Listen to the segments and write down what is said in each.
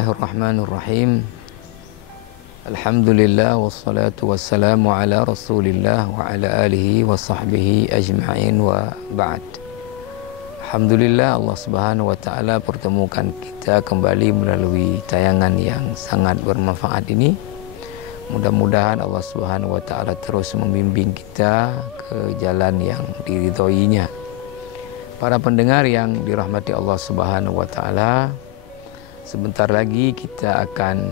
Bismillahirrahmanirrahim. Alhamdulillah wassalatu wassalamu ala Rasulillah wa ala alihi wa sahbihi ajma'in wa ba'd. Alhamdulillah Allah Subhanahu wa taala pertemukan kita kembali melalui tayangan yang sangat bermanfaat ini. Mudah-mudahan Allah Subhanahu wa taala terus membimbing kita ke jalan yang diridhoinya. Para pendengar yang dirahmati Allah Subhanahu wa taala, sebentar lagi kita akan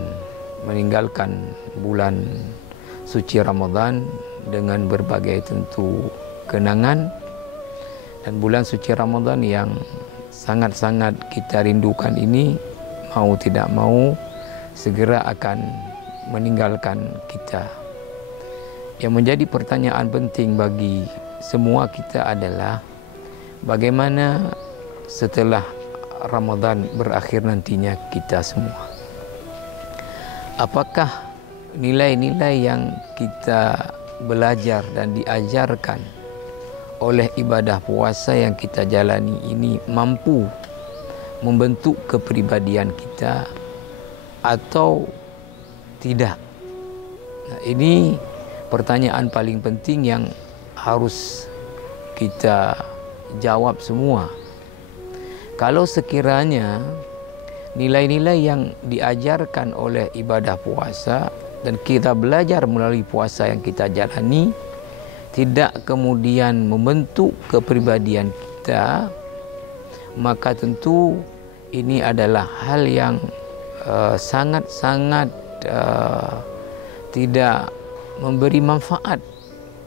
meninggalkan bulan suci Ramadan dengan berbagai tentu kenangan, dan bulan suci Ramadan yang sangat-sangat kita rindukan ini mau tidak mau segera akan meninggalkan kita. Yang menjadi pertanyaan penting bagi semua kita adalah bagaimana setelah Ramadan berakhir nantinya kita semua. Apakah nilai-nilai yang kita belajar dan diajarkan oleh ibadah puasa yang kita jalani ini mampu membentuk kepribadian kita atau tidak? Nah, ini pertanyaan paling penting yang harus kita jawab semua. Kalau sekiranya nilai-nilai yang diajarkan oleh ibadah puasa dan kita belajar melalui puasa yang kita jalani tidak kemudian membentuk kepribadian kita, maka tentu ini adalah hal yang sangat-sangat tidak memberi manfaat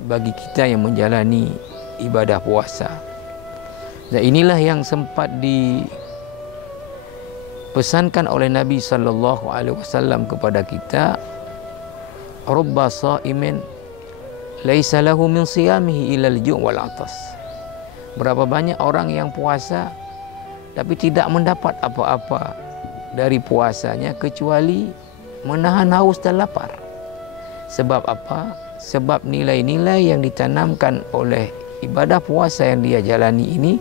bagi kita yang menjalani ibadah puasa. Dan inilah yang sempat dipesankan oleh Nabi sallallahu alaihi wasallam kepada kita, rubba shaimin laisa lahu min siyamihi illa al-ju' wal 'atas. Berapa banyak orang yang puasa tapi tidak mendapat apa-apa dari puasanya kecuali menahan haus dan lapar. Sebab apa? Sebab nilai-nilai yang ditanamkan oleh ibadah puasa yang dia jalani ini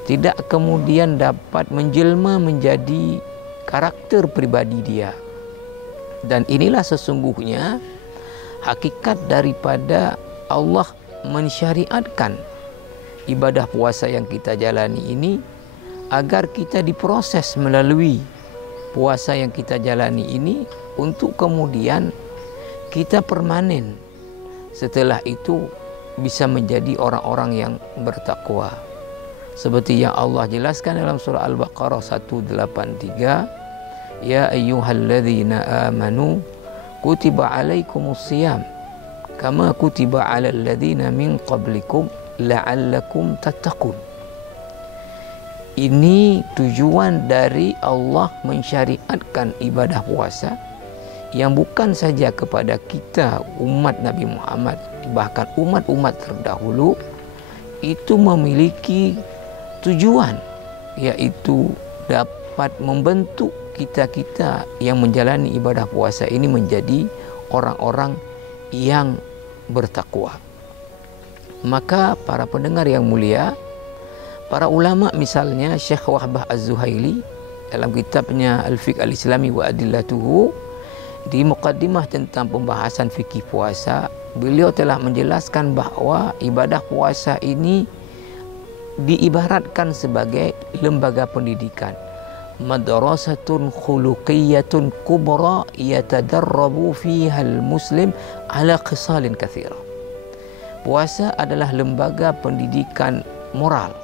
tidak kemudian dapat menjelma menjadi karakter pribadi dia. Dan inilah sesungguhnya hakikat daripada Allah mensyariatkan ibadah puasa yang kita jalani ini, agar kita diproses melalui puasa yang kita jalani ini untuk kemudian kita permanen setelah itu bisa menjadi orang-orang yang bertakwa. Seperti yang Allah jelaskan dalam surah Al-Baqarah 183, ya ayyuhalladzina amanu kutiba alaikumusiyam kama kutiba alal ladzina min qablikum la'allakum tattaqun. Ini tujuan dari Allah mensyariatkan ibadah puasa yang bukan saja kepada kita umat Nabi Muhammad, bahkan umat-umat terdahulu itu memiliki tujuan, yaitu dapat membentuk kita-kita yang menjalani ibadah puasa ini menjadi orang-orang yang bertakwa. Maka para pendengar yang mulia, para ulama misalnya Syekh Wahbah Az-Zuhaili dalam kitabnya Al-Fiqh Al-Islami wa Adillatuhu, di muqaddimah tentang pembahasan fikih puasa, beliau telah menjelaskan bahawa ibadah puasa ini diibaratkan sebagai lembaga pendidikan, madrasatun khuluqiyyatun kubra yatadarrabu fiha al-muslim ala khisalin katsira. Puasa adalah lembaga pendidikan moral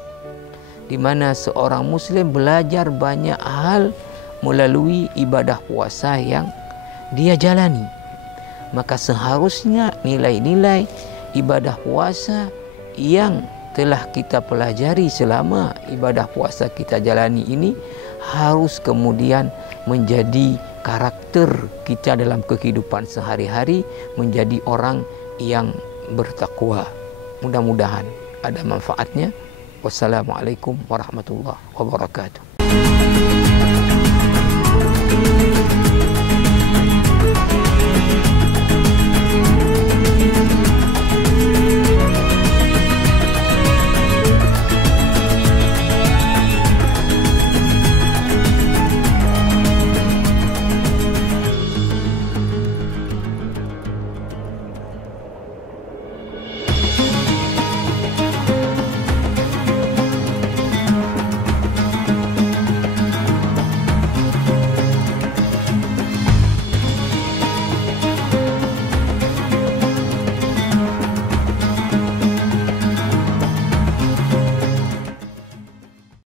di mana seorang muslim belajar banyak hal melalui ibadah puasa yang dia jalani. Maka seharusnya nilai-nilai ibadah puasa yang telah kita pelajari selama ibadah puasa kita jalani ini harus kemudian menjadi karakter kita dalam kehidupan sehari-hari, menjadi orang yang bertakwa. Mudah-mudahan ada manfaatnya. Wassalamualaikum warahmatullahi wabarakatuh.